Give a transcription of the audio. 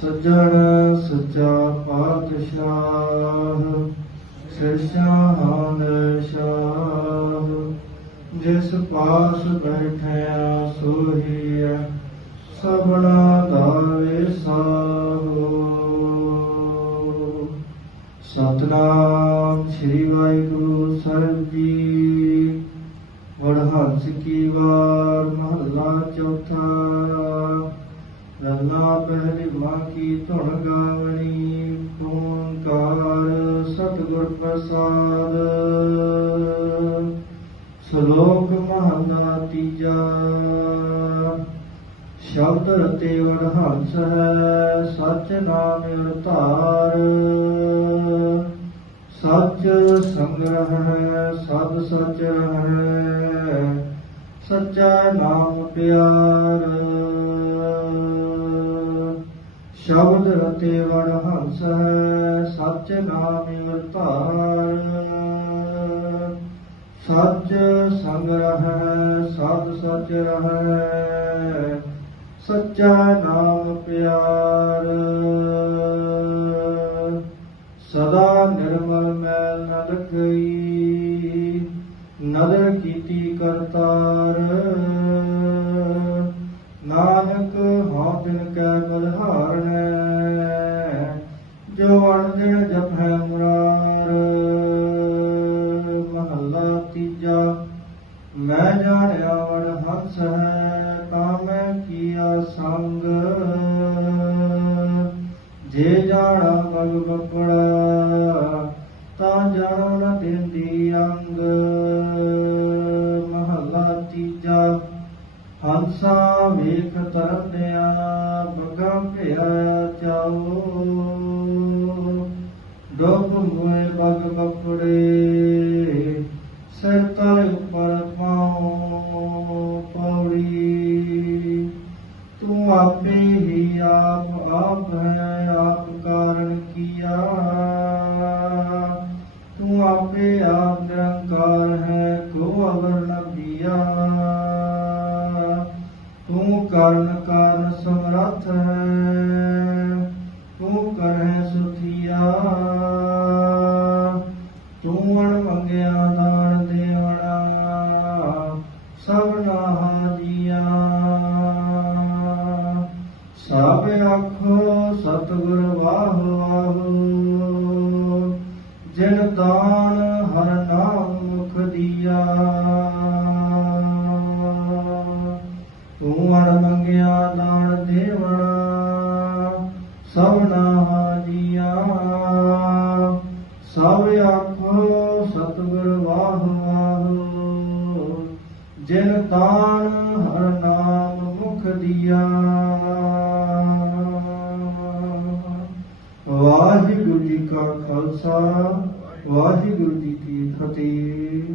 ਸੱਜਣ ਸੱਚਾ ਪਾਤਸ਼ਾਹ ਸਿਰਸ਼ਾਨ ਸ਼ਾਹ। ਜਿਸ ਪਾਸ ਬੈਠਿਆ ਸੋਹੀਐ, ਸਭਨਾ ਦਾ ਵਿਸਾਹੋ ਸਤਨਾਮ ਸ੍ਰੀ ਵਾਹਿਗੁਰੂ ਸਾਹਿਬ ਜੀ ਵਡਹੰਸ ਕੀ ਵਾਰ ਮਹੱਲਾ ਚੌਥਾ ਕੀ ਧੁਨ ਗਾਵਣੀ, ਓੰਕਾਰ ਸਤਿਗੁਰ ਪ੍ਰਸਾਦ। ਸ਼ਲੋਕ ਮਹੱਲਾ ਤੀਜਾ। ਸ਼ਬਦ ਰਤੇ ਵਰਹੰਸ ਹੈ, ਸਚ ਨਾਮ ਅਰਤਾਰ ਸੱਚ ਸੰਗ੍ਰਹ ਹੈ, ਸਭ ਸਚ ਹੈ। ਸੱਚਾ ਨਾਮ ਪਿਆਰ। ਸ਼ਬਦ ਰਤੇ ਵਣ ਹੰਸ ਹੈ ਸੱਚ ਨਾਮ ਵਰਤਾਰ ਸੱਚ ਸੰਗ੍ਰਹ ਹੈ ਸਤ ਸਚ ਰਹੈ, ਸੱਚਾ ਨਾਮ ਪਿਆਰ। ਸਦਾ ਨਿਰਮਲ ਮੈਲ ਨ ਲਖਈ, ਨਦਰ ਕੀਤੀ ਕਰਤਾਰ। ਨਾਨਕ ਹਉ ਤਿਨ ਕੈ ਬਲਹਾਰਣੈ, ਜੋ ਅਣਦਿਨ ਜਪੈ ਮੁਰਾਰ। ਮਹੱਲਾ ਤੀਜਾ, ਮੈਂ ਜਾਣਿਆ ਵੜ ਹੰਸ ਹੈ, ਤਾਂ ਮੈਂ ਕੀਆ ਸੰਗ। ਜੇ ਜਾਣਾ ਬਗ ਬਪੜਾ, ਤਾਂ ਜਾਣੋ ਨ ਦਿੰਦੀ ਅੰਗ। ਹੰਸਾ ਵੇਖ ਤਰਨਿਆ ਬਗਾ ਭਿਆ ਚਾਓ ਡੋਬ ਹੋਏ ਬਗ ਬਪੜੇ ਸਿਰ ਤਲ ਉੱਪਰ ਪਾਉ ਪੌੜੀ। ਤੂੰ ਆਪੇ ਹੀ ਆਪ ਆਪ ਹੈ, ਆਪ ਕਾਰਨ ਕੀਆ। ਤੂੰ ਆਪੇ ਆਪ ਤੂੰ ਕਰਨ ਕਾਰਨ ਸਮਰੱਥ ਹੈ, ਤੂੰ ਕਰਹਿ ਸੁਥੀਆ ਤੂੰ ਅਣ ਮੰਗਿਆ ਦਾਨ ਦੇਵਣਾ ਸਭਨਾ ਹਾਜੀਆ ਸਭ ਆਖੋ, ਸਤਿਗੁਰ ਵਾਹ ਵਾਹ, ਜਿਨ ਦਾਨ ਦਾਨ ਦੇਵਣਾ ਸਭਨਾ ਹਾਜੀਆ ਸਭ ਆਖੋ, ਸਤਿਗੁਰ ਵਾਹ ਵਾਹ ਜਿਨ ਦਾਨ ਹਰ ਨਾਮ ਮੁਖ ਦੀਆ। ਵਾਹਿਗੁਰੂ ਜੀ ਕਾ ਖਾਲਸਾ, ਵਾਹਿਗੁਰੂ ਜੀ ਕੀ ਫਤਿਹ।